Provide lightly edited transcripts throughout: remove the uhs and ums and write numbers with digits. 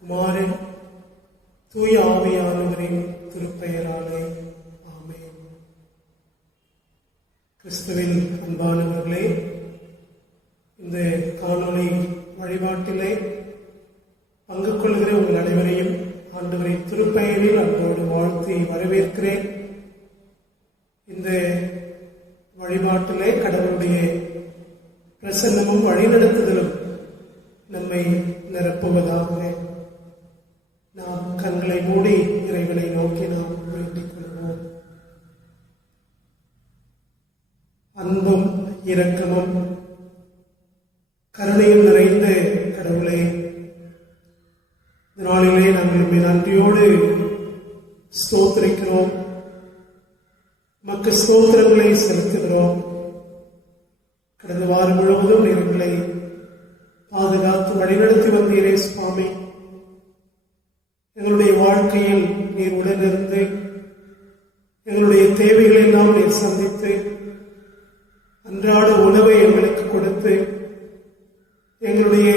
குமாரன் தூய ஆவியானவரின் திருப்பெயராலே ஆமென். கிறிஸ்துவின் அன்பானவர்களே, இந்த காணொளி வழிபாட்டிலே பங்கு கொள்கிற உங்கள் அனைவரையும் ஆண்டவரின் திருப்பெயரில் அன்போடு வாழ்த்தி வரவேற்கிறேன். இந்த வழிபாட்டிலே கடவுளுடைய பிரசன்னமும் வழிநடத்துதலும் நம்மை நிரப்புவதாக. நாம் கண்களை மூடி இறைவனை நோக்கி நாம் வேண்டிக் கொள்வோம். அன்பும் இரக்கமும் கருணையும் நிறைந்த கடவுளே, இந்த நாளிலே நாங்கள் நன்றியோடு ஸ்தோத்திரிக்கிறோம், உமக்கு ஸ்தோத்திரங்களை செலுத்துகிறோம். கடந்த வாரம் முழுவதும் எங்களை பாதுகாத்து வழிநடத்தி வந்தீரே சுவாமி. எங்களுடைய வாழ்க்கையில் நீர் உடனிருந்து எங்களுடைய தேவைகளை எல்லாம் நீர் சந்தித்து அன்றாட உணவை எங்களுக்கு கொடுத்து எங்களுடைய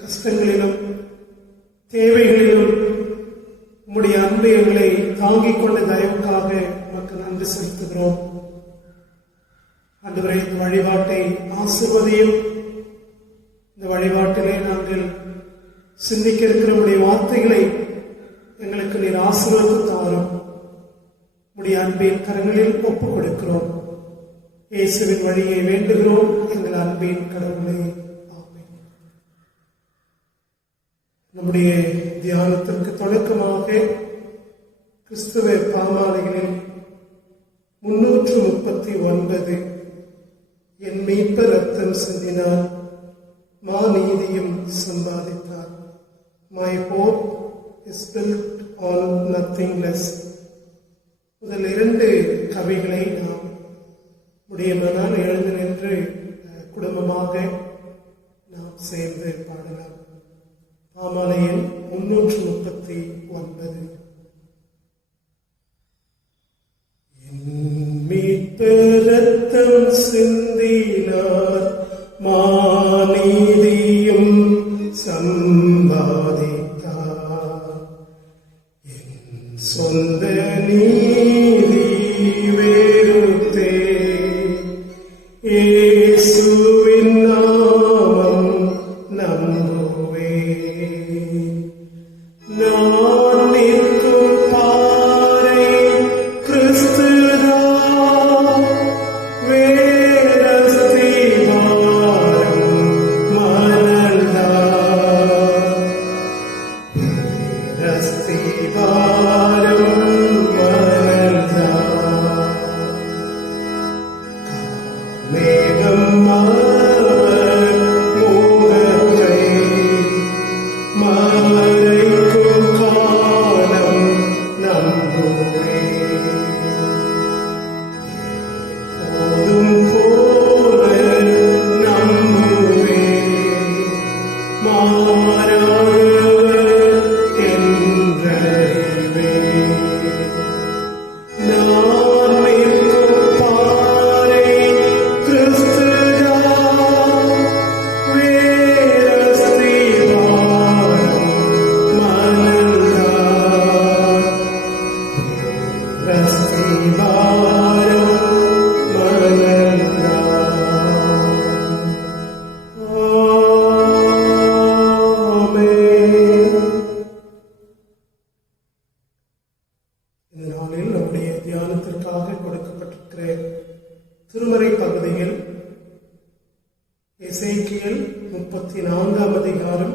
கஷ்டங்களிலும் தேவைகளிலும் உம்முடைய அன்பை எங்களை தாங்கிக் கொண்ட தயவுக்காக உமக்கு நன்றி செலுத்துகிறோம். ஆண்டவரே, இந்த வழிபாட்டை ஆசீர்வதியும். இந்த வழிபாட்டிலே நாங்கள் சிந்திக்க இருக்கிற உடைய வார்த்தைகளை எங்களுக்கு நீர் ஆசீர்வதித்து தாரும். உடைய அன்பின் கரங்களில் ஒப்புக் கொடுக்கிறோம். இயேசுவின் வழியை வேண்டுகிறோம் எங்கள் அன்பின் கடவுளே, ஆமென். நம்முடைய தியானத்திற்கு தொடக்கமாக கிறிஸ்துவ பாமாலைகளில் 339 என் மீட்பர் ரத்தம் சிந்தினார், மா நீதியும் சம்பாதித்தார். My hope is built on nothing less. முதல் 2 கவிகளை நாம் முடியுமானால் எழுந்து நின்று குடும்பமாக நாம் சேர்ந்து பாடலாம். பாமாலையில் 339. மீட்பரத்தம் சிந்தினார், மாநீதியும் சம்பாதித்தார். என் சொந்த நீதி வேறுத்தே இயேசுவின் நாமம் நம்புவே. நான் நிற்கும் பாறை கிறிஸ்துதான், வேரஸ்திவாரம் மணல்தான், வேரஸ்திவாரம் மணல்தான். மேகம் அவர் முகத்தை மறைக்கும் காலம் நம்புவே. போதும் போல நம்புவே, மாறாதவர் என்றறிவே. நான் நிற்கும் பாறை கிறிஸ்துதான், வேரஸ்திவாரம் மணல்தான், வேரஸ்திவாரம் மணல்தான். ஆமென். இந்த நாளில் நம்முடைய தியானத்திற்காக கொடுக்கப்பட்டிருக்கிற திருமறை பகுதியில் எசேக்கியேல் 34 அதிகாரம்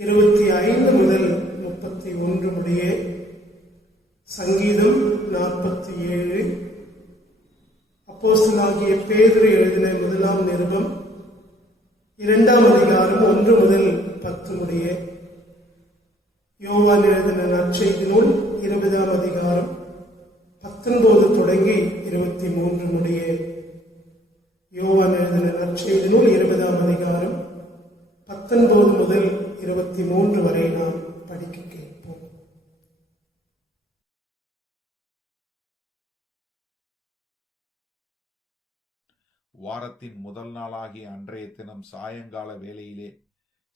25 முதல் 31 முடிய, சங்கீதம் 47, அப்போஸ்தலனாகிய பேதுரு எழுதின 1 நிருபம் 2 அதிகாரம் 1 முதல் 10 முடிய, யோவான் எழுதின நற்செய்தி நூல் 20 அதிகாரம் 19 தொடங்கி 23 முடிய. யோவான் எழுதின நற்செய்தி நூல் 20 அதிகாரம் 19 முதல் 23 வரை நாம் படிக்க கேட்போம். வாரத்தின் முதல் நாளாகிய அன்றைய தினம் சாயங்கால வேளையிலே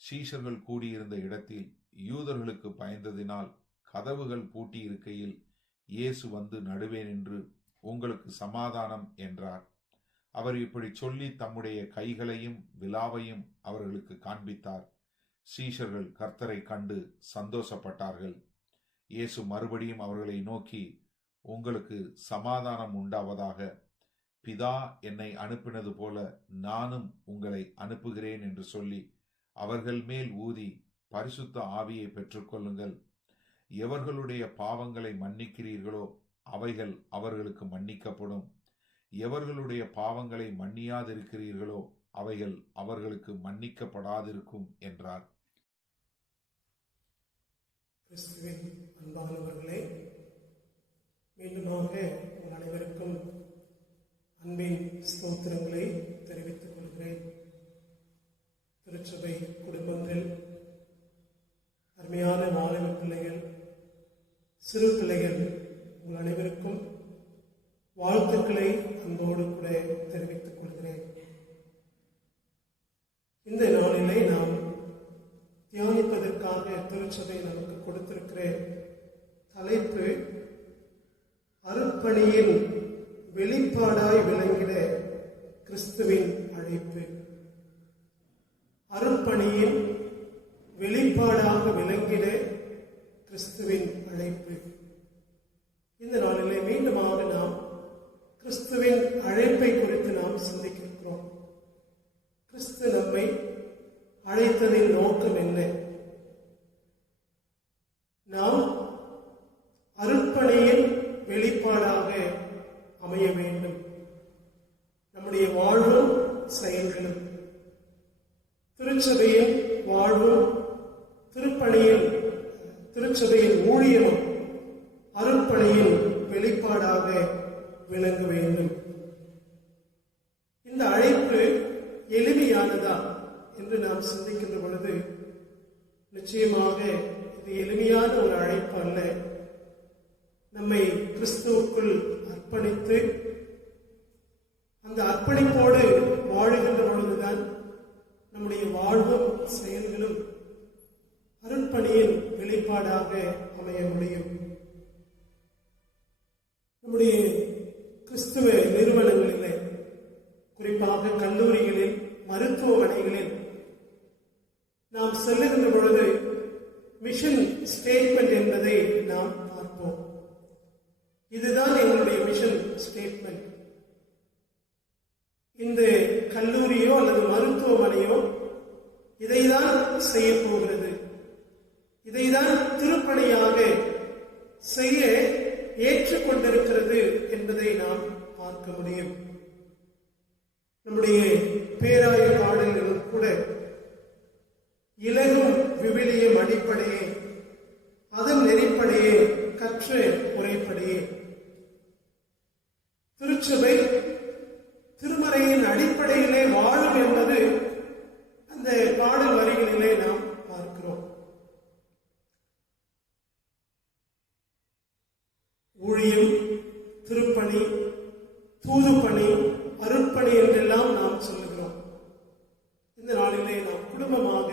சீஷர்கள் கூடியிருந்த இடத்தில் யூதர்களுக்கு பயந்ததினால் கதவுகள் பூட்டியிருக்கையில் இயேசு வந்து நடுவே நின்று, உங்களுக்கு சமாதானம் என்றார். அவர் இப்படி சொல்லி தம்முடைய கைகளையும் விலாவையும் அவர்களுக்கு காண்பித்தார். சீஷர்கள் கர்த்தரை கண்டு சந்தோஷப்பட்டார்கள். இயேசு மறுபடியும் அவர்களை நோக்கி, உங்களுக்கு சமாதானம் உண்டாவதாக. பிதா என்னை அனுப்பினது போல நானும் உங்களை அனுப்புகிறேன் என்று சொல்லி அவர்கள் மேல் ஊதி பரிசுத்த ஆவியை பெற்றுக்கொள்ளுங்கள். எவர்களுடைய பாவங்களை மன்னிக்கிறீர்களோ அவைகள் அவர்களுக்கு மன்னிக்கப்படும். எவர்களுடைய பாவங்களை மன்னியாதிருக்கிறீர்களோ அவைகள் அவர்களுக்கு மன்னிக்கப்படாதிருக்கும் என்றார். கிறிஸ்துவின் அன்பானவர்களே, மீண்டுமாக உங்கள் அனைவருக்கும் அன்பின் ஸ்தோத்திரங்களை தெரிவித்துக் கொள்கிறேன். திருச்சபை குடும்பங்கள், அருமையான மாணவ பிள்ளைகள், சிறு பிள்ளைகள், உங்கள் அனைவருக்கும் வாழ்த்துக்களை அன்போடு கூட தெரிவித்துக் கொள்கிறேன். இந்த நாளிலே நாம் தியானிப்பதற்காக திருச்சபை நமக்கு கொடுத்திருக்கிற தலைப்பு, அருட்பணியின் வெளிப்பாடாய் விளங்கிட கிறிஸ்துவின் அழைப்பு. அருட்பணியின் வெளிப்பாடாக விளங்கிட கிறிஸ்துவின் அழைப்பு. இந்த நாளிலே மீண்டுமாக நாம் கிறிஸ்துவின் அழைப்பை குறித்து நாம் சிந்திக்கிறோம். கிறிஸ்து நம்மை அழைத்ததின் நோக்கம் என்ன? நாம் அருட்பணியின் வெளிப்பாடாக அமைய வேண்டும். நம்முடைய வாழ்வும் செயல்களும், திருச்சபையின் வாழ்வும் திருச்சபையின் ஊழியரும் அருட்பணியின் வெளிப்பாடாக விளங்க வேண்டும். இந்த அழைப்பு எளிமையானதா என்று நாம் சிந்திக்கின்ற பொழுது, நிச்சயமாக இது எளிமையான ஒரு அழைப்பு அல்ல. நம்மை கிறிஸ்துவுக்குள் அர்ப்பணித்து அந்த அர்ப்பணிப்போடு வாழுகின்ற பொழுதுதான் நம்முடைய வாழ்வும் செயல்களும் அருட்பணியின் வெளிப்பாடாக அமைய முடியும். நம்முடைய கிறிஸ்துவ நிறுவனங்களிலே, குறிப்பாக கல்லூரிகளில், மருத்துவமனைகளில் நாம் செல்லுகின்ற பொழுது மிஷன் ஸ்டேட்மெண்ட் என்பதை நாம் பார்ப்போம். இதுதான் எங்களுடைய மிஷன் ஸ்டேட்மெண்ட். இந்த கல்லூரியோ அல்லது மருத்துவமனையோ இதைதான் செய்ய போகிறது, இதைதான் திருப்பணியாக செய்ய ஏற்றுக்கொண்டிருக்கிறது என்பதை நாம் பார்க்க முடியும். நம்முடைய பேராய பாடல்களும் கூட இலகும் விவிலியம் அடிப்படையே, அதன் நெறிப்படையே, கற்ற முறைப்படையே. திருச்சபை திருமறையின் அடிப்படையிலே வாழும் என்பது அந்த பாடல் வரிகளிலே நாம் பார்க்கிறோம். ஊழியம், திருப்பணி, தூதுப்பணி, அருட்பணி என்றெல்லாம் நாம் சொல்லுகிறோம். இந்த நாளிலே நாம் குடும்பமாக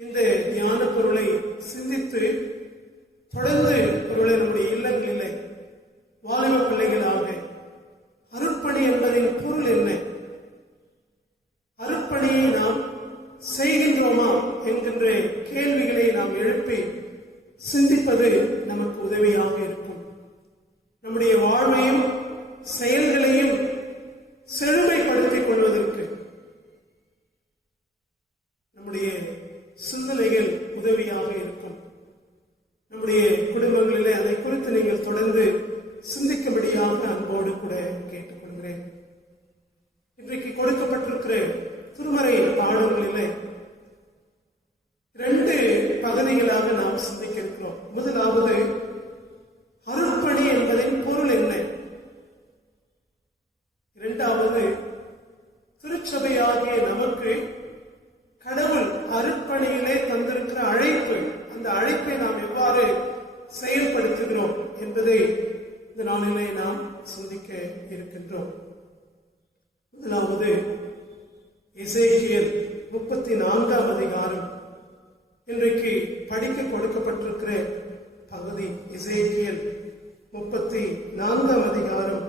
இந்த தியான பொருளை சிந்தித்து தொடர்ந்து நம்முடைய இல்லங்களிலே வாலிப பிள்ளைகளாக அருட்பணி என்பதின் பொருள் என்ன, அருட்பணியை நாம் செய்கின்றோமா என்கின்ற கேள்விகளை நாம் எழுப்பி சிந்திப்பது நமக்கு உதவியாக இருக்கும். நம்முடைய வாழ்வையும் செயல்களையும் செழுமைப்படுத்திக் கொள்வதற்கு நம்முடைய சிந்தனைகள் உதவியாக இருக்கும். நம்முடைய குடும்பங்களிலே அதை குறித்து நீங்கள் தொடர்ந்து சிந்திக்கும்படியாக அன்போடு கூட கேட்டுக்கொள்கிறேன். இன்றைக்கு கொடுக்கப்பட்டிருக்கிற திருமறை பாடங்களிலே 2 பகுதிகளாக நாம் சிந்திக்க இருக்கிறோம். முதலாவது, அருட்பணி என்பதின் பொருள் என்ன? இரண்டாவது, திருச்சபையாகிய நமக்கு கடவுள் அருட்பணியிலே தந்திருக்கிற அழைப்பு, அந்த அழைப்பை நாம் எவ்வாறு செயல்படுத்துகிறோம் என்பதை இந்த நாளிலே நாம் சிந்திக்க இருக்கின்றோம். முதலாவது, எசேக்கியேல் 34ஆம் அதிகாரம் இன்றைக்கு படிக்க கொடுக்கப்பட்டிருக்கிற பகுதி எசேக்கியேல் 34ஆம் அதிகாரம்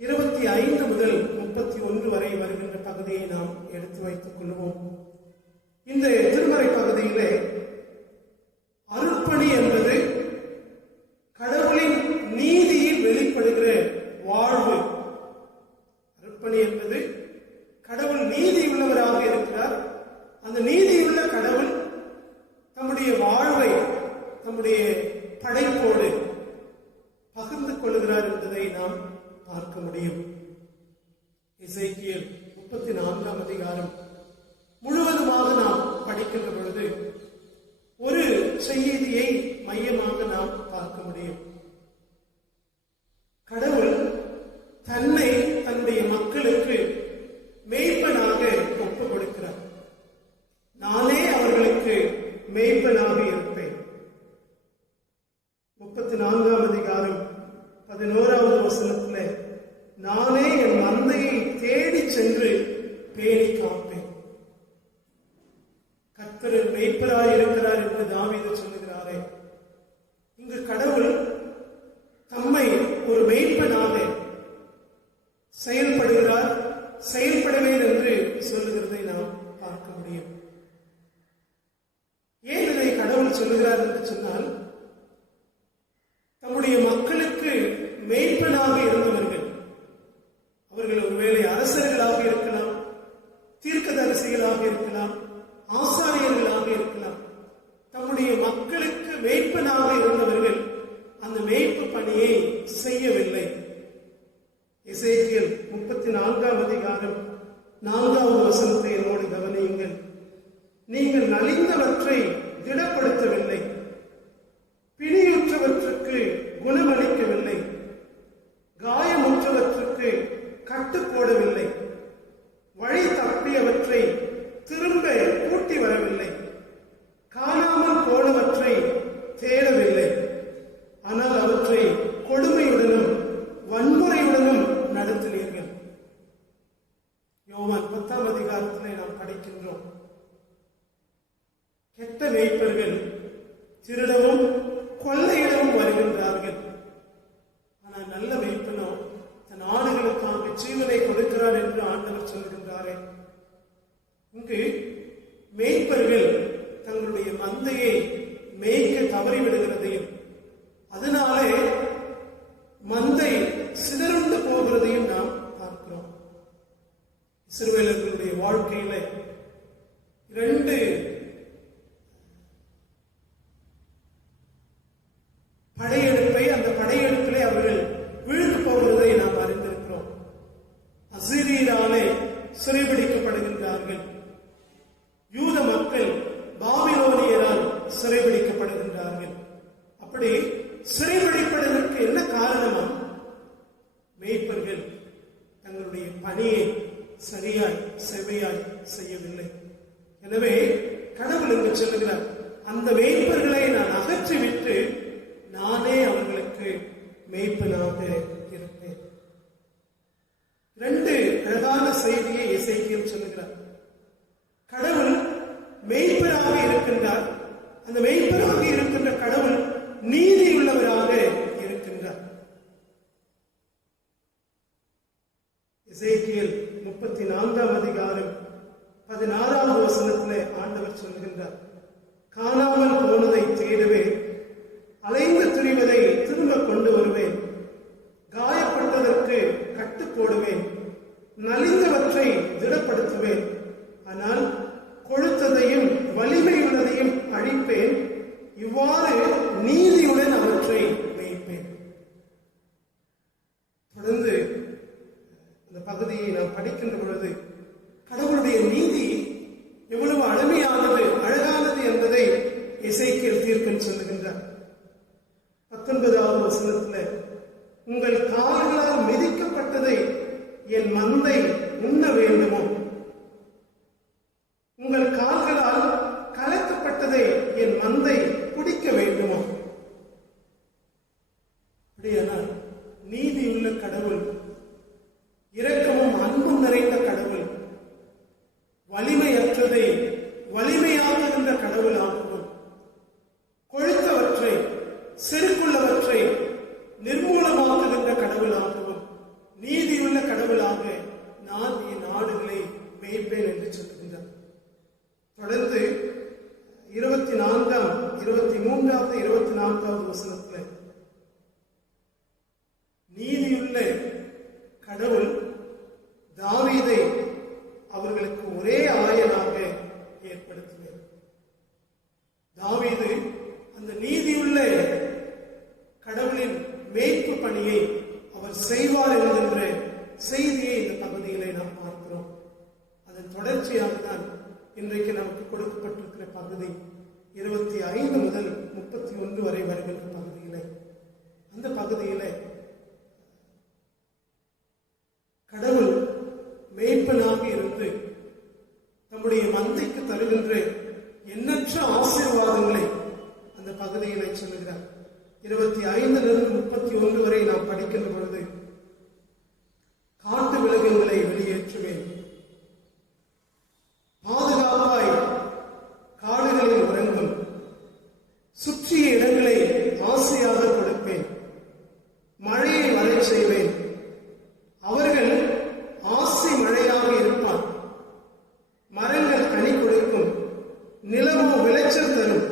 25 முதல் 31 வரை வருகின்ற பகுதியை நாம் எடுத்து வைத்துக் கொள்வோம். இந்த திருமறை பகுதியிலே அருட்பணி என்பது கடவுளின் நீதியில் வெளிப்படுகிற வாழ்வு. அருட்பணி என்பது கடவுள் நீதியுள்ளவராக இருக்கிறார். அந்த நீதியுள்ள கடவுள் தம்முடைய வாழ்வை தம்முடைய படைப்போடு பகிர்ந்து கொள்கிறார் என்பதை நாம் பார்க்க முடியும். எசேக்கியேல் 34ஆம் அதிகாரம் முழுவதுமாக நாம் படிக்கின்ற பொழுது ஒரு செய்தியை மையமாக நாம் பார்க்க முடியும். கடவுள் தன்னை தன்னுடைய மக்களுக்கு மேய்ப்பனாக ஒப்புக் கொடுக்கிறார். நானே அவர்களுக்கு மேய்ப்பனாக இருப்பேன். 34ஆம் அதிகாரம் 11வது வசனத்திலே நானே என் மந்தையை தேடி சென்று பேணி காப்பேன். கர்த்தர் மேய்ப்பராய் இருக்கிறார் என்று தாவீது சொல்லுகிறாரே, இங்கு கடவுள் தம்மை ஒரு மேய்ப்பனாக செயல்படுகிறார், செயல்படுவேன் என்று சொல்லுகிறதை நாம் பார்க்க முடியும். ஏன் இதை கடவுள் சொல்லுகிறார் என்று சொன்னால், தம்முடைய மக்களுக்கு மேய்ப்பனாக இருந்தவர்கள், அவர்கள் ஒருவேளை அரசர்களாக இருக்கலாம், தீர்க்கதரிசிகளாக இருக்கலாம், ஆசாரியர்களாக இருக்கலாம். தம்முடைய மக்களுக்கு மேய்ப்பனாக இருந்தவர்கள் அந்த மேய்ப்பு பணியை செய்யவில்லை. எசேக்கியேல் 34ஆம் அதிகாரம் 4வது வசனத்தை என்னோடு கவனியுங்கள். நீங்கள் நலிந்தவற்றை திடப்படுத்தவில்லை, பிணியுற்றவற்றுக்கு குணமளிக்கவில்லை, காயமுற்றவற்றுக்கு கட்டு போடவில்லை, வழி தப்பியவற்றை திரும்ப கூட்டி வரவில்லை, காணாமல் போனவற்றை தேடவில்லை, ஆனால் அவற்றை கொடுமையுடனும் வன்முறையுடனும் நடத்தினீர்கள். யோவான் 10ஆம் அதிகாரத்திலே நாம் படிக்கின்றோம், கெட்ட மேய்ப்பர்கள் திருடவும் கொள்ளையிடவும் வருகின்றார்கள், ஆனால் நல்ல மேய்ப்பனோ தன் ஆடுகளுக்காக ஜீவனை கொடுக்கிறார் என்று ஆண்டவர் சொல்கின்றாரே. இங்கு மேய்ப்பர்கள் தங்களுடைய மந்தையை மேய்க்க தவறிவிடுகிறதையும் அதனாலே மந்தை சிதறுண்டு போகிறதையும் நாம் பார்க்கிறோம். இஸ்ரவேலர்களுடைய வாழ்க்கையில 2 படையெடுப்பை, அந்த படையெடுப்பிலே அவர்கள் விழுந்து போகிறதை நாம் அறிந்திருக்கிறோம். அசீரியராலே சிறைபிடிக்கப்படுகின்றார்கள். யூத மக்கள் பாபிலோனியரால் சிறைபிடிக்கப்படுகின்றார்கள். அப்படி சிறைபிடிப்பதற்கு என்ன காரணமா? மேய்ப்பர்கள் தங்களுடைய பணியை சரியாய் செவ்வையாய் செய்யவில்லை. எனவே கடவுள் என்று சொல்லுகிறார், அந்த மேய்ப்பர்களை நான் அகற்றிவிட்டு நானே அவர்களுக்கு மேய்ப்பனாக இருப்பேன். 2 அழகான செய்தியை எசேக்கியேல் சொல்லுகிறார். கடவுள் மேய்ப்பராக இருக்கின்றார். அந்த மேய்ப்பராக இருக்கின்ற கடவுள் நீதியுள்ளவராக இருக்கின்றார். எசேக்கியேல் 34ஆம் அதிகாரம் 16வது வசனத்திலே ஆண்டவர் சொல்கின்றார், காணாமல் போனதை தேடுவேன், அலைந்து திரிவதை திரும்ப கொண்டு வருவேன், காயப்பட்டதற்கு கட்டு போடுவேன், நலிந்தவற்றை திடப்படுத்துவேன், ஆனால் கொழுத்ததையும் வலிமையுள்ளதையும் அழிப்பேன், இவ்வாறு நீதியுடன் அவற்றை மேய்ப்பேன். தொடர்ந்து அந்த பகுதியை நாம் படிக்கின்ற பொழுது கடவுளுடைய நீதி எவ்வளவு அருமையானது, அழகானது என்பதை எசேக்கியேல் தீர்க்கன் சொல்லுகின்றார். 19வது வசனத்தில், உங்கள் கால்களால் மிதிக்கப்பட்டதை என் மந்தை உண்ண வேண்டுமோ, உங்கள் கால்களால் கலக்கப்பட்டதை என் மந்தை குடிக்க வேண்டுமோ? அப்படியானால் நீதியுள்ள கடவுள், இரக்கமும் அன்பும் நிறைந்த கடவுள், வலிமையற்றதை 23வது 24வது வசனத்துல நீதியுள்ள கடவுள் தாவீதை அவர்களுக்கு ஒரே ஆயனாக ஏற்படுத்தினார். தாவீது அந்த நீதியுள்ள கடவுளின் மேய்ப்பு பணியை அவர் செய்வார் என்கின்ற செய்தியை இந்த பகுதியிலே நாம் பார்க்கிறோம். அதன் தொடர்ச்சியாக தான் இன்றைக்கு நமக்கு கொடுக்கப்பட்டிருக்கிற பகுதி 25 முதல் 31 வரை வருகின்ற பகுதியிலே, அந்த பகுதியிலே கடவுள் மேய்ப்பனாக இருந்து தம்முடைய மந்தைக்கு தருகின்ற எண்ணற்ற ஆசீர்வாதங்களை அந்த பகுதியிலே சொல்லுகிறார். 25 31 வரை நாம் படிக்கின்ற பொழுது, காட்டு விலங்குகளை வெளியேற்றுவேன், பாதுகாப்பாய் காடுகளில் உறங்கும், சுற்றிய இடங்களை ஆசையாக கொடுப்பேன், மழையை வரச் செய்வேன், அவர்கள் ஆசை மழையாக இருப்பார், மரங்கள் கனி கொடுக்கும், நிலவோ விளைச்சல் தரும்,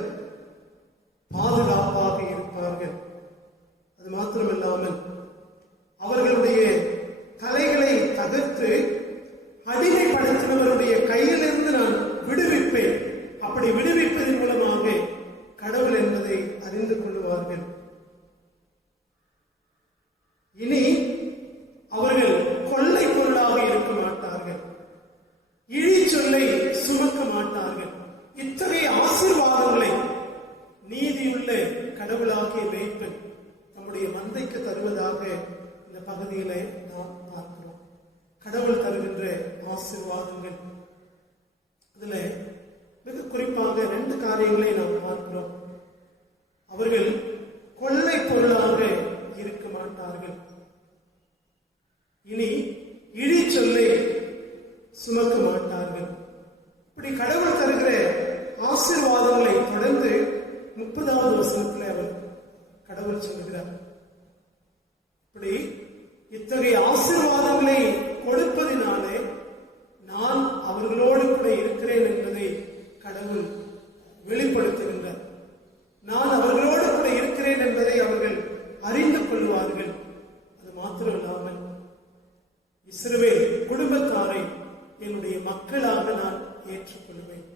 பாதுகாப்பாக இருப்பார்கள். அது மாத்திரமல்லாமல் அவர்களுடைய தலைகளை தகர்த்து அடிமைப்படுத்தினவருடைய கையிலிருந்து நான் விடுவிப்பேன். அப்படி விடுவிப்பதன் மூலமாக கடவுள் என்பதை அறிந்து கொள்வார்கள். இனி அவர்கள் கொள்ளை பொருளாக இருக்க மாட்டார்கள், இழி சொல்லை சுமக்க மாட்டார்கள். இத்தகைய ஆசீர்வாதங்களை நீதியுள்ள கடவுளாகிய மேய்ப்பன் நம்முடைய மந்தைக்கு தருவதாக இந்த பகுதியிலே நாம் பார்க்கிறோம். கடவுள் தருகின்ற ஆசீர்வாதங்கள், இதுல மிக குறிப்பாக 2 காரியங்களை நாம் பார்க்கிறோம். அவர்கள் கொள்ளை பொருளாக இருக்க மாட்டார்கள், இனி இழி சொல்லை சுமக்க மாட்டார்கள். இப்படி கடவுள் தருகிற ஆசீர்வாதங்களை தொடர்ந்து 30வது வசனத்தில் அவர் கடவுள் சொல்லுகிறார். இப்படி இத்தகைய ஆசீர்வாதங்களை கொடுப்பதினாலே நான் அவர்களோடு கூட இருக்கிறேன் என்பதை கடவுள் வெளிப்படுத்துகின்றார். நான் அவர்களோடு கூட இருக்கிறேன் என்பதை அவர்கள் அறிந்து கொள்வார்கள். அது மாத்திரமில்லாமல் இஸ்ரவேல் குடும்பத்தாரை என்னுடைய மக்களாக நான் ஏற்றுக்கொள்வேன்.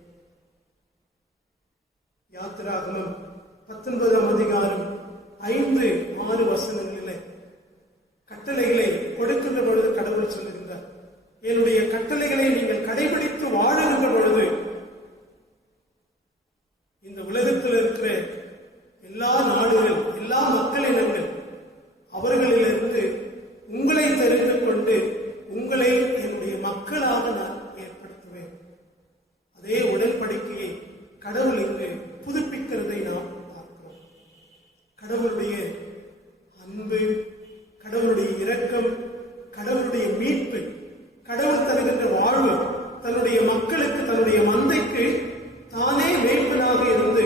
யாத்திராகமம் 19ஆம் அதிகாரம் 5-6 வசனங்களிலே கட்டளைகளை கொடுக்கின்ற பொழுது கடவுள் சொல்லுகின்றார், என்னுடைய கட்டளைகளை நீங்கள் கடைபிடித்து வாழுகின்ற பொழுது இந்த உலகத்தில் இருக்கிற எல்லா நாடுகள், எல்லா மக்களினங்கள் அவர்களிலிருந்து உங்களை தெரிந்து கொண்டு உங்களை என்னுடைய மக்களாக நான் ஏற்படுத்துவேன். அதே உடன்படிக்கையை கடவுள் இங்கு புதுப்பிக்கிறதை நாம் பார்க்கிறோம். கடவுளுடைய அன்பு, கடவுளுடைய இரக்கம், கடவுளுடைய மீட்பு, கடவுள் தருகின்ற வாழ்வு, தன்னுடைய மக்களுக்கு, தன்னுடைய மந்தைக்கு தானே மேய்ப்பனாக இருந்து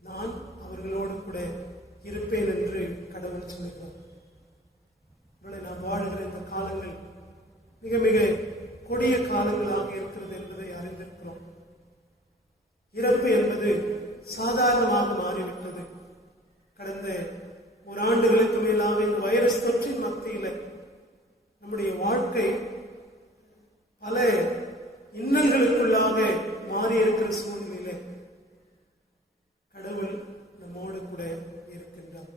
நான் அவர்களோடு கூட இருப்பேன் என்று கடவுள் சொல்கிறார். நாம் வாழ்கிற இந்த காலங்கள் மிக மிக கொடிய காலங்களாக இருக்கிறது என்பதை அறிந்திருக்கிறோம். இறப்பு என்பது சாதாரணமாக மாறிவிட்டது. கடந்த 1 ஆண்டுகளுக்கு மேலாக இந்த வைரஸ் தொற்றின் மத்தியில் நம்முடைய வாழ்க்கை பல இன்னல்களுக்குள்ளாக மாறியிருக்கிற சூழ்நிலையில கடவுள் நம்மோடு கூட இருக்கின்றார்.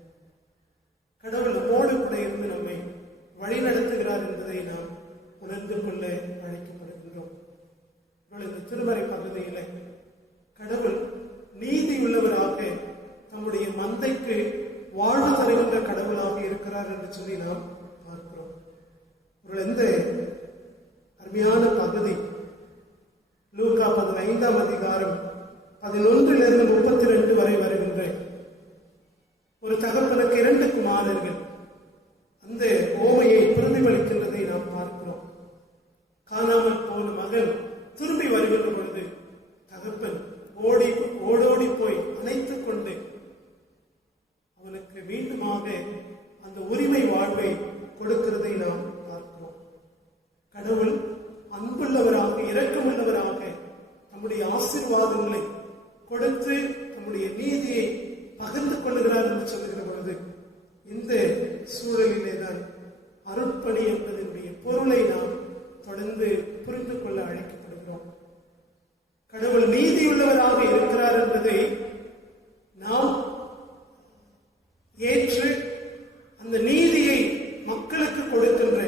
கடவுள் நம்மோடு கூட இருந்து நம்மை வழி நடத்துகிறார் என்பதை நாம் உணர்ந்து கொள்ள அழைக்கப்படுகின்றோம். இந்த திருமறை பகுதியில கடவுள் நீதி உள்ளவராக நம்முடைய மந்தைக்கு வாழ்வு தருகின்ற கடவுளாக இருக்கிறார் என்று சொல்லி நாம் பார்க்கிறோம். இந்த அருமையான பகுதி லூக்கா 15ஆம் அதிகாரம் 11 32 வரை வருகின்ற ஒரு தகப்பனுக்கு 2 குமாரர்கள் அந்த ஓமையை பிரதிபலிக்கின்றதை நாம் பார்க்கிறோம். காணாமல் போன மகன் திரும்பி வருகின்ற பொழுது தகப்பன் ஓடோடி போய் அணைத்துக் கொண்டு அவனுக்கு மீண்டுமாக அந்த உரிமை வாழ்வை கொடுக்கிறதை நாம் பார்க்கிறோம். கடவுள் அன்புள்ளவராக, இரக்கமுள்ளவராக நம்முடைய ஆசீர்வாதங்களை ஆசீர்வாதங்களை கொடுத்து நம்முடைய நீதியை பகிர்ந்து கொள்கிறார் என்று சொல்லுகிற பொழுது இந்த சூழலிலே தான் அருட்பணி என்பதனுடைய பொருளை நாம் தொடர்ந்து புரிந்து கொள்ள அழைக்கப்படுகிறோம். கடவுள் நீதியுள்ளவராக இருக்கிறார் என்பதை நாம் ஏற்று அந்த நீதியை மக்களுக்கு கொடுக்கின்ற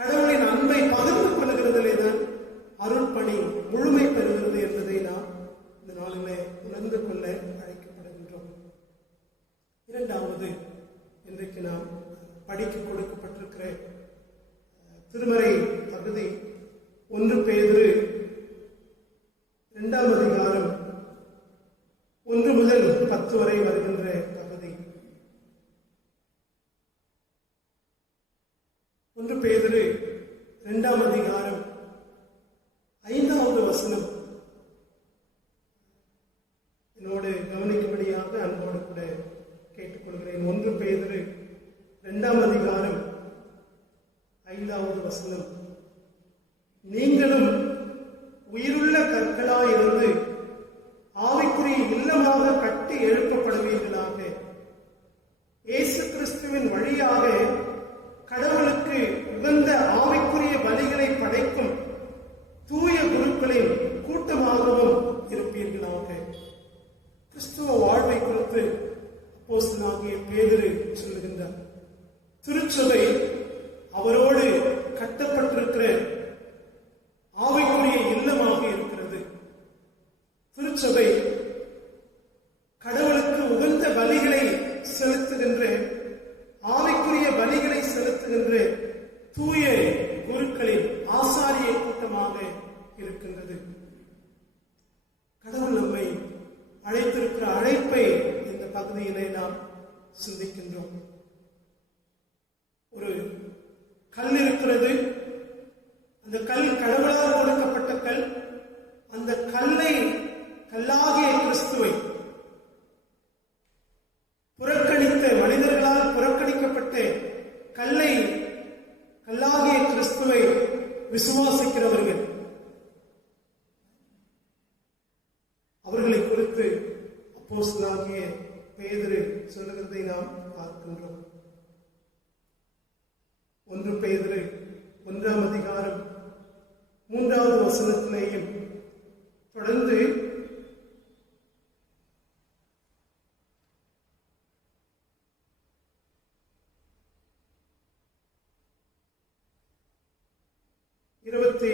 கடவுளின் அன்பை பகிர்ந்து கொள்கிறதிலே தான் அருட்பணி முழுமை பெறுகிறது என்பதை நாம் இந்த நாளிலே உணர்ந்து கொள்ள அழைக்கப்படுகின்றோம். இரண்டாவது, இன்றைக்கு நாம் படிக்க கொடுக்கப்பட்டிருக்கிற திருமறை பகுதி 1 பேதுரு 2 அதிகாரம் 1 முதல் 10 வரை வருகின்ற பகுதி. 1 பேதுரு 2 அதிகாரம் 5வது வசனம் என்னோடு கவனிக்கும்படியாக அன்போடு கூட கேட்டுக்கொள்கிறேன். 1 பேதுரு 2 அதிகாரம் 5வது வசனம். நீங்களும் உயிருள்ள கற்களாயிருந்து ஆவிக்குரிய இல்லமாக கட்டி எழுப்பப்படுவீர்களாக. இயேசு கிறிஸ்துவின் வழியாக கடவுளுக்கு உகந்த ஆவிக்குரிய பலிகளை படைக்கும் தூய குருக்களின் கூட்டமாகவும் இருப்பீர்களாக. கிறிஸ்துவ வாழ்வை குறித்து அப்போஸ்தலனாகிய பேதுரு சொல்லுகின்றார். திருச்சபை அவரோடு கட்டப்பட்டிருக்கிற ஆவிக்குரிய இல்லமாக இருக்கிறது. திருச்சபை கடவுளுக்கு உகந்த பலிகளை செலுத்துகின்ற, ஆவிக்குரிய பலிகளை செலுத்துகின்ற தூய குருக்களின் ஆசாரிய கூட்டமாக இருக்கின்றது. கடவுள் நம்மை அழைத்திருக்கிற அழைப்பை இந்த பகுதியிலே நாம் சிந்திக்கின்றோம். ஒரு கல் இருக்கிறது. அந்த கல் கடவுளால் கொடுக்கப்பட்ட கல். அந்த கல்லாகிய கிறிஸ்துவை புறக்கணித்த, மனிதர்களால் புறக்கணிக்கப்பட்ட கல்லாகிய கிறிஸ்துவை விசுவாசிக்கிறவர்கள், அவர்களை குறித்து அப்போஸ்தலனாகிய பேதுரு சொல்லுகிறதை நாம் பார்க்கின்றோம். 1 பேதுரு 1 அதிகாரம் 3வது வசனத்திலேயும் தொடர்ந்து இருபத்தி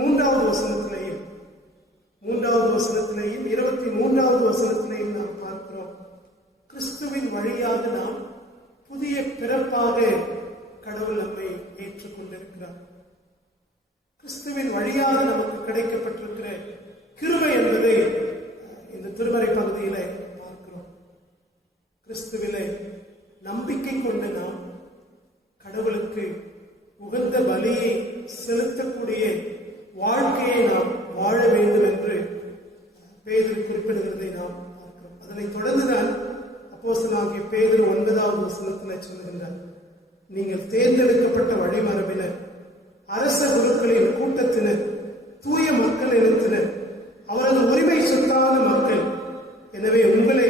23வது வசனத்திலேயும் 23வது வசனத்திலேயும் நாம் பார்க்கிறோம். கிறிஸ்துவின் வழியாக நாம் புதிய பிறப்பாக கடவுள் நம்மை ஏற்றுக்கொண்டிருக்கிறார். கிறிஸ்துவின் வழியாக நமக்கு கிடைக்கப்பட்டிருக்கிற கிருபை என்பதை இந்த திருமறை பகுதியிலே பார்க்கிறோம். கிறிஸ்துவிலே நம்பிக்கை கொண்டு நாம் கடவுளுக்கு உகந்த பலியை செலுத்தக்கூடிய வாழ்க்கையை நாம் வாழ வேண்டும் என்று பேதுரு குறிப்பிடுகிறதை நாம் பார்க்கிறோம். அதனைத் தொடர்ந்துதான் அப்போஸ்தலனாகிய பேதுரு 9வது வசனத்திலே சொல்லுகின்றார். நீங்கள் தேர்ந்தெடுக்கப்பட்ட வழிமரபினர், அரச குருக்களின் கூட்டத்தினர், தூய மக்கள் இனத்தினர், அவரது உரிமை சொத்தான மக்கள். எனவே உங்களை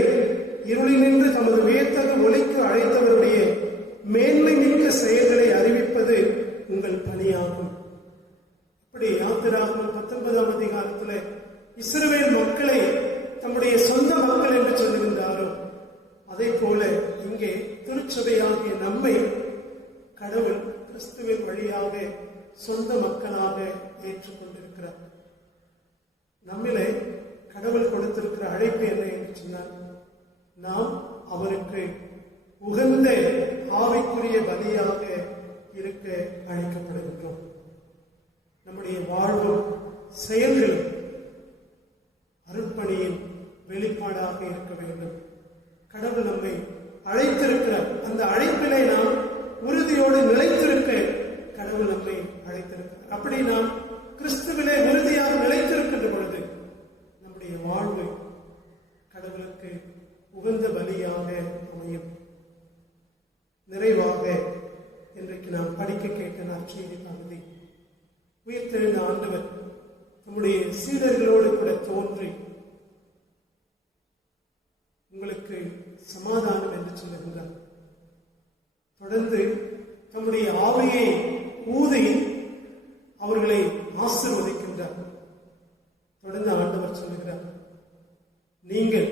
இருளினின்று தமது வியத்தகு ஒளிக்கு அழைத்தவருடைய மேன்மை மிக்க செயல்களை அறிவிப்பது உங்கள் பணியாகும். இப்படி யாத்திராகமம் 19ஆம் அதிகாரத்தில் இஸ்ரவேல் மக்களை தம்முடைய சொந்த மக்கள் என்று சொல்லுகின்றாரோ, அதே போல இங்கே திருச்சபையாகிய நம்மை கடவுள் கிறிஸ்துவின் வழியாக சொந்த மக்களாக ஏற்றுக்கொண்டிருக்கிறார். நம்மிலே கடவுள் கொடுத்திருக்கிற அழைப்பு என்ன என்று சொன்னால், நாம் அவருக்கு உகந்த ஆவிக்குரிய பலியாக இருக்க அழைக்கப்படுகின்றோம். நம்முடைய வாழ்வும் செயல்களும் அருட்பணியின் வெளிப்பாடாக இருக்க வேண்டும். கடவுள் நம்மை அழைத்திருக்கிறார். அந்த அழைப்பிலே நாம் உறுதியோடு நிலைத்திருக்க கடவுள் நம்மை அழைத்திருக்கிறார். அப்படி நாம் கிறிஸ்துவிலே உறுதியாக நிலைத்திருக்கின்ற பொழுது நம்முடைய வாழ்வு கடவுளுக்கு உகந்த பலியாக அமையும். நிறைவாக இன்றைக்கு நாம் படிக்க கேட்ட நற்செய்தி பகுதி, உயிர்த்தெழுந்த ஆண்டவர் நம்முடைய சீடர்களோடு கூட தோன்றி உங்களுக்கு சமாதானம் என்று சொல்லுகின்றார். தொடர்ந்து தம்முடைய ஆவியை ஊதி அவர்களை ஆசீர்வதிக்கின்றார். தொடர்ந்து ஆண்டவர் சொல்லுகிறார், நீங்கள்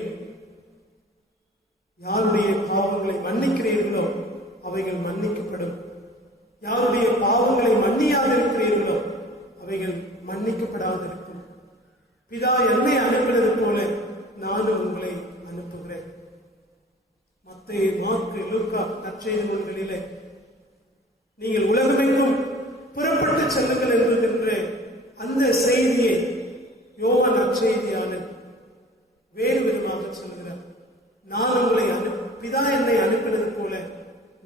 யாருடைய பாவங்களை மன்னிக்கிறீர்களோ அவைகள் மன்னிக்கப்படும், யாருடைய பாவங்களை மன்னியாதிருக்கிறீர்களோ அவைகள் மன்னிக்கப்படாதிருக்கும். பிதா என்னை அனுப்பினது போல நானும் உங்களை அனுப்புகிறேன். மத்தேயு, மாற்கு, லூக்கா நற்செய்தி நூல்களிலே நீங்கள் உலகமெங்கும் புறப்பட்டு செல்லுங்கள் என்கின்ற அந்த செய்தியை யோவான் நற்செய்தியாளர் வேறு விதமாக சொல்கிறார். நான் உங்களை பிதா என்னை அனுப்பினது போல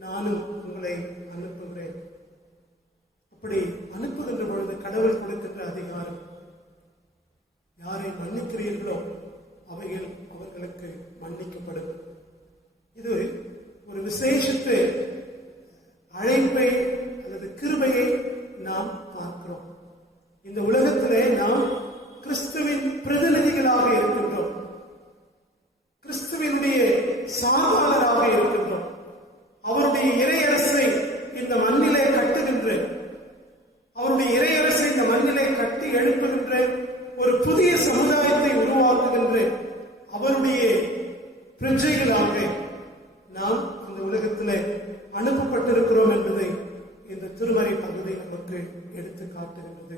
நானும் உங்களை அனுப்புகிறேன். அப்படி அனுப்புகின்ற பொழுது கடவுள் கொடுக்கின்ற அதிகாரம், யாரை மன்னிக்கிறீர்களோ அவைகள் அவர்களுக்கு மன்னிக்கப்படும். இது ஒரு விசேஷித்த அழைப்பை அல்லது கிருபையை நாம் பார்க்கிறோம். இந்த உலகத்திலே நாம் கிறிஸ்துவின் பிரதிநிதிகளாக இருக்கின்றோம், கிறிஸ்துவினுடைய சார்பாளராக இருக்கின்றோம். அவருடைய இறையரசை இந்த மண்ணிலே கட்டுகின்ற, அவருடைய இறையரசை இந்த மண்ணிலே கட்டி எழுப்புகின்ற, ஒரு புதிய சமுதாயத்தை உருவாக்குகின்ற அவருடைய பிரஜைகளாக நாம் இந்த உலகத்திலே அனுப்பப்பட்டிருக்கிறோம் என்பதை இந்த திருமறை பகுதி நமக்கு எடுத்து காட்டுகிறது.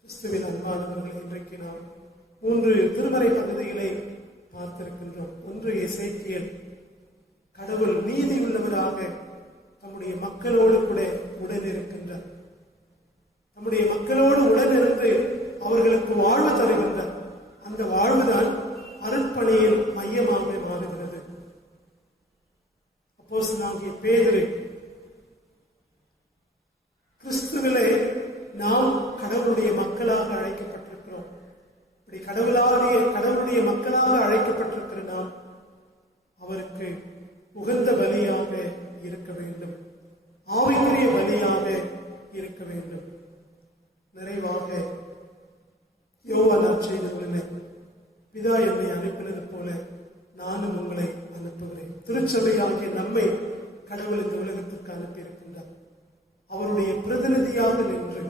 கிறிஸ்துவின் அன்பானவர்களை, இன்றைக்கு நாம் 3 திருமறை பகுதிகளை பார்த்திருக்கின்றோம். 1 எசேக்கியேல், கடவுள் நீதி உள்ளவராக தம்முடைய மக்களோடு கூட உடனிருக்கின்றார். நம்முடைய மக்களோடு உடனிருந்து அவர்களுக்கு வாழ்வு தருகின்றார். அந்த வாழ்வுதான் அருட்பணியின் மையமாக மாறுகிறது. அப்போஸ்தலனாகிய பேதுரு, கிறிஸ்துவிலே நாம் கடவுளுடைய மக்களாக அழைக்கப்பட்டிருக்கிறோம். இப்படி கடவுளுடைய மக்களாக அழைக்கப்பட்டிருக்கிற நாம் அவருக்கு உகந்த பலியாக இருக்க வேண்டும், ஆவிக்குரிய பலியாக இருக்க வேண்டும். நிறைவாக யோவான் நற்செய்திகளிலே பிதா என்னை அனுப்பினது போல நானும் உங்களை அனுப்புகிறேன். திருச்சபையாகிய நம்மை கடவுள் இந்த உலகத்திற்கு அனுப்பியிருக்கின்றார். அவருடைய பிரதிநிதியாக நின்று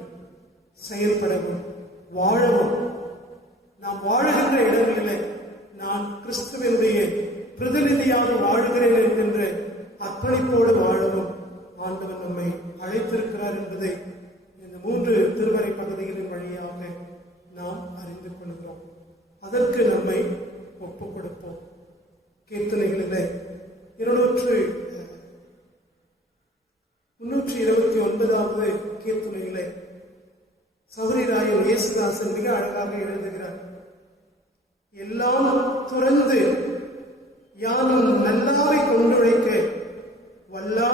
செயல்படவும் வாழவும், நாம் வாழுகின்ற இடங்களிலே நான் கிறிஸ்துவனுடைய பிரதிநிதியாக வாழ்கிறேன் என்கின்ற அர்ப்பணிப்போடு வாழவும் ஆண்டவர் நம்மை அழைத்திருக்கிறார் என்பதை இந்த 3 திருமறை பகுதிகளின் வழியாக நாம் அறிந்து கொள்கிறோம். அதற்கு நம்மை ஒப்புக் கொடுப்போம். கீர்த்தனைகளிலே 329வது கீர்த்தனையிலே சௌரிராயன் இயேசுதாசன் மிக அழகாக எழுதுகிறார். எல்லாம் துறந்து யானும் நல்லாவை கொண்டுழைக்க வல்லா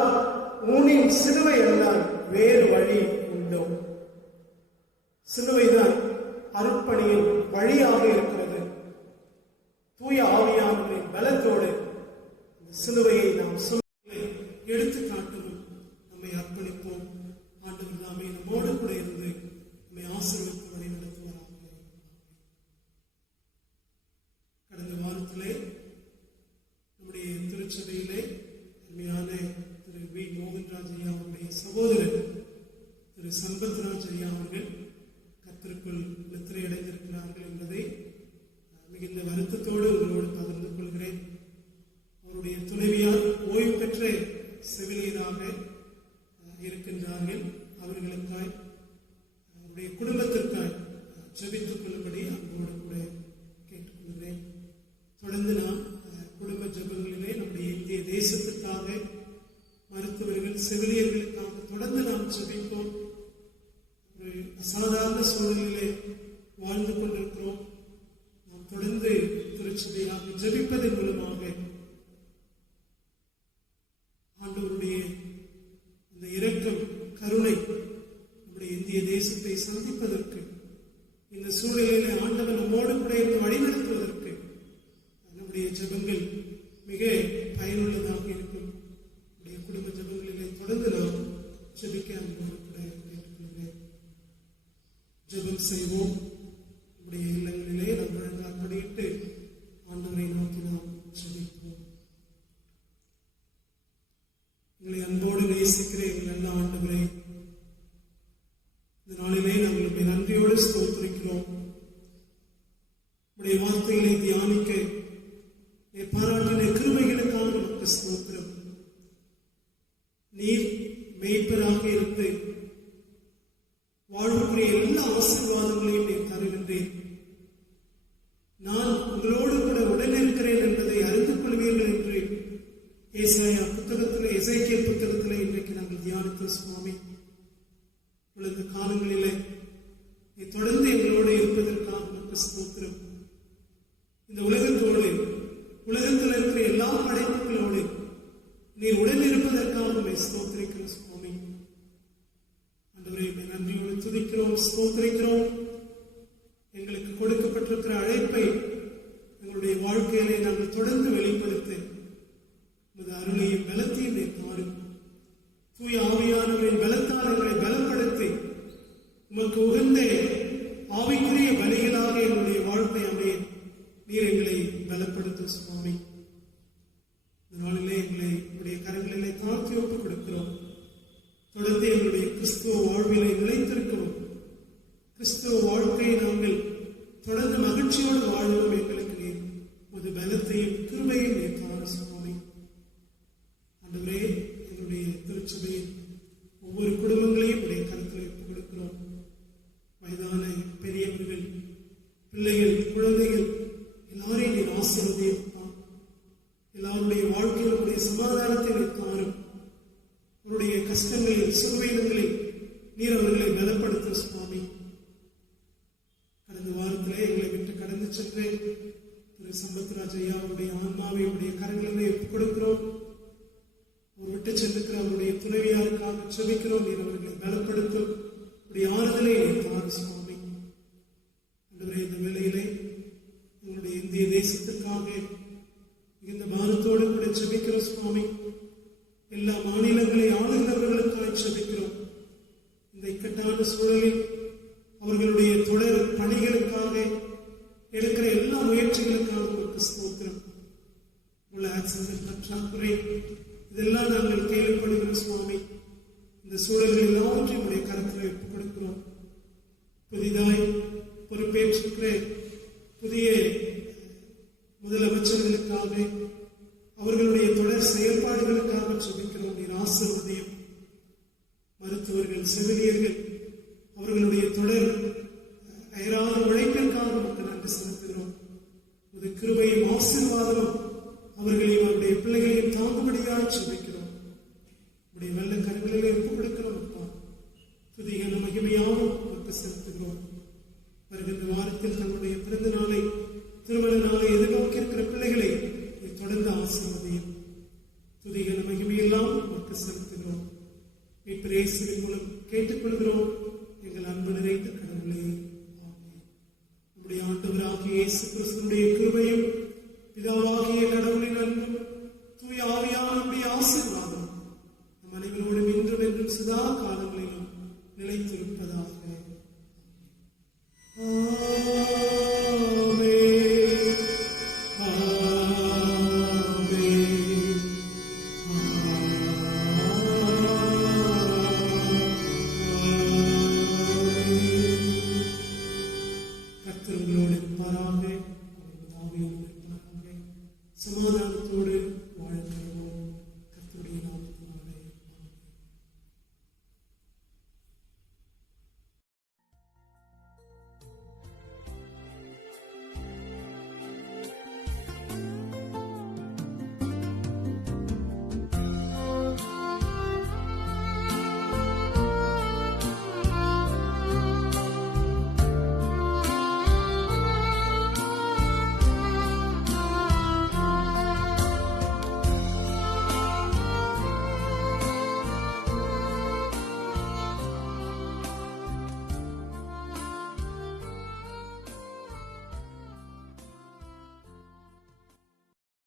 ஊனின் சிலுவை அல்லால் வேறு வழி உண்டோ. சிலுவைதான் அருட்பணியின் வழியாக இருக்கிறது. தூய ஆவியானவரின் பலத்தோடு இந்த சிலுவையை நாம் எடுத்து காட்டவும் நம்மை அர்ப்பணிப்போம். ஆண்டவர் நாமே நம்மோடு கூட இருந்து நம்மை ஆசீர்வதித்து வழிநடத்துவாராக. கடந்த வாரத்திலே நம்முடைய திருச்சபையிலே அருமையான திரு வி. மோகன்ராஜ் ஐயா அவருடைய சகோதரர் திரு சம்பத்ராஜ் ஐயா அவர்கள் கர்த்தருக்குள் நித்திரையடைந்திருக்கிறார்கள் என்பதை மிகுந்த வருத்தத்தோடு உங்களோடு பகிர்ந்து கொள்கிறேன். அவருடைய துணைவியார் ஓய்வு பெற்ற செவிலியராக இருக்கின்றார்கள். அவர்களுக்காய், அவருடைய குடும்பத்திற்காய் ஜெபித்துக் கொள்ளும்படி அன்போடு கூட கேட்டுக்கொள்கிறேன். தொடர்ந்து நாம் குடும்ப ஜெபங்களிலே நம்முடைய இந்திய தேசத்துக்காக, மருத்துவர்கள், செவிலியர்களுக்காக தொடர்ந்து நாம் ஜெபிப்போம். ஒரு அசாதாரண சூழலிலே வாழ்ந்து கொண்டிருக்கிறோம். நாம் தொடர்ந்து திருச்சபையாக ஜெபிப்பதன் மூலமாக ஆண்டவருடைய அந்த இரக்கம், கருணை நம்முடைய இந்திய தேசத்தை சந்திப்பதற்கு, இந்த சூழலிலே ஆண்டவர் நம்மோடு கூட இருந்து வழிநடத்துவதற்கு நம்முடைய ஜெபங்கள் மிக பயனுள்ளதாக இருக்கும். நம்முடைய குடும்ப ஜெபங்களிலே தொடர்ந்து நாம் ஜெபிக்க அன்போடு கூட கேட்டுக்கொள்கிறேன். ஜெபம் செய்வோம். நம்முடைய இல்லங்களிலே நம் கரங்கள் படியிட்டு ஆண்டவரை நோக்கி நாம் ஜெபிப்போம். எங்களை அன்போடு நேசிக்கிற எங்கள் நல்ல ஆண்டவரே, இந்த நாளிலே நாங்கள் நன்றியோடு ஸ்தோத்திரிக்கிறோம். உடைய வார்த்தைகளை தியானிக்க பாராட்டின கிருபைகளுக்காக நமக்கு ஸ்தோத்திரம். நீர் மேய்ப்பராக இருந்து வாழ்வுக்குரிய எல்லா ஆசீர்வாதங்களையும் நீர் தருகின்றேன். நான் உங்களோடு கூட உடனே இருக்கிறேன் என்பதை அறிந்து கொள்வீர்கள் என்று ஏசாயா புத்தகத்திலே, எசேக்கியேல் புத்தகத்திலே இன்றைக்கு நாங்கள் தியானித்த சுவாமி, உலக காலங்களிலே நீ தொடர்ந்து எங்களோடு இருப்பதற்காக நமக்கு ஸ்தோத்திரம். இந்த உலகத்தோடு, உலகத்தில் இருக்கிற எல்லா படைப்புகளோடு நீ உடன் இருப்பதற்காக உண்மை ஸ்தோத்திரிக்கிறோம் சுவாமி. ஆண்டவரே, நன்றியோடு துதிக்கிறோம், ஸ்தோத்திரிக்கிறோம். எங்களுக்கு கொடுக்கப்பட்டிருக்கிற அழைப்பை எங்களுடைய வாழ்க்கையிலே நாங்கள் தொடர்ந்து வெளிப்படுத்த உமது அருளையும் பலத்தையும் நீ தாரும். தூய ஆவியானவரின் பலத்தால் எங்களை பலப்படுத்தி உமக்கு உகந்த ஆவிக்குரிய பலிகளாக எங்களுடைய வாழ்க்கை அமைய நீர் எங்களை பலப்படுத்தும் சுவாமி. நாளிலே எங்களை உங்களுடைய கரங்களிலே தாழ்த்தி ஒப்புக் கொடுக்கிறோம். தொடர்ந்து எங்களுடைய கிறிஸ்துவ வாழ்விலை நிலைத்திருக்கிறோம். கிறிஸ்துவ வாழ்க்கையை நாங்கள் தொடர்ந்து மகிழ்ச்சியோடு வாழுவோம். எங்களுக்கு நீர் ஒரு பலத்தையும் கிருபையும் நீர் தாரும் சுவாமி. ஆண்டவரே, எங்களுடைய திருச்சபையின் ஒவ்வொரு குடும்பங்களையும் உடைய கருத்தில் ஒப்புக் கொடுக்கிறோம். வயதான பெரியவர்கள், பிள்ளைகள், குழந்தைகள் எல்லாரையும் நீர் ஆசீர்வதிப்பான். எல்லாருடைய வாழ்க்கையில் உடைய சமாதானத்தை நீர் தாரும். அவருடைய கஷ்டங்களில், சுகவீனங்களில் நீர் அவர்களை பலப்படுத்தும் சுவாமி. கடந்த வாரத்திலே எங்களை விட்டு கடந்து சென்று திரு சம்பத்ராஜ் ஐயா அவருடைய ஆன்மாவை உடைய கரங்களிலே ஒப்புக் கொடுக்கிறோம். அவர் விட்டு சென்றிருக்கிற அவருடைய துணைவியாருக்காக செபிக்கிறோம். நீர் அவர்களை பலப்படுத்தும். உடைய ஆறுதலை நீர் தாரும் சுவாமி. ஆண்டவரே, இந்த வேளையிலே எங்களுடைய இந்திய தேசத்திற்காக இந்த பாரத்தோடு கூட செபிக்கிறோம் சுவாமி. எல்லா மாநிலங்களை ஆளுகிறவர்களுக்காக செபிக்கிறோம். இந்த இக்கட்டான சூழலில் அவர்களுடைய தொடர் பணிகளுக்காக எடுக்கிற எல்லா முயற்சிகளுக்காக உங்களுக்கு ஸ்தோத்திரம். உள்ள ஆக்சிஜன் பற்றாக்குறை இதெல்லாம் நாங்கள் கேள்விப்படுகிறோம் சுவாமி. இந்த சூழல்கள் எல்லாவற்றையும் உடைய கருத்தில் ஒப்புக் கொடுக்கிறோம். புதிதாய் பொறுப்பேற்றிருக்கிற புதிய முதலமைச்சர்களுக்காக, அவர்களுடைய தொடர் செயல்பாடுகளுக்காக ஜெபிக்கிறோம். நீர் ஆசீர்வதியும். மருத்துவர்கள், செவிலியர்கள் அவர்களுடைய தொடர் அயராத உழைப்பிற்காக நமக்கு நன்றி செலுத்துகிறோம். ஒரு கிருபையும் ஆசீர்வாதமும் அவர்களையும் அவருடைய பிள்ளைகளையும் தாங்கும்படியாக ஜெபிக்கிறோம். உடைய நல்ல கரங்களிலே ஒப்புக் கொடுக்கிறோம். அப்பா, துதியான மகிமையாகவும் நமக்கு செலுத்துகிறோம். வருகின்ற வாரத்தில் தன்னுடைய பிறந்த நாளை, திருமண நாளை எதிர்நோக்கி இருக்கிற பிள்ளைகளை தொடர்ந்து ஆசீர்வதியும். துதியான மகிமையெல்லாம் நமக்கு செலுத்துகிறோம். இயேசுவின் மூலம் கேட்டுக்கொள்கிறோம் எங்கள் அன்பு நிறைந்த கடவுளே. நம்முடைய ஆண்டவராகிய இயேசு கிறிஸ்துவினுடைய கிருபையும் பிதாவாகிய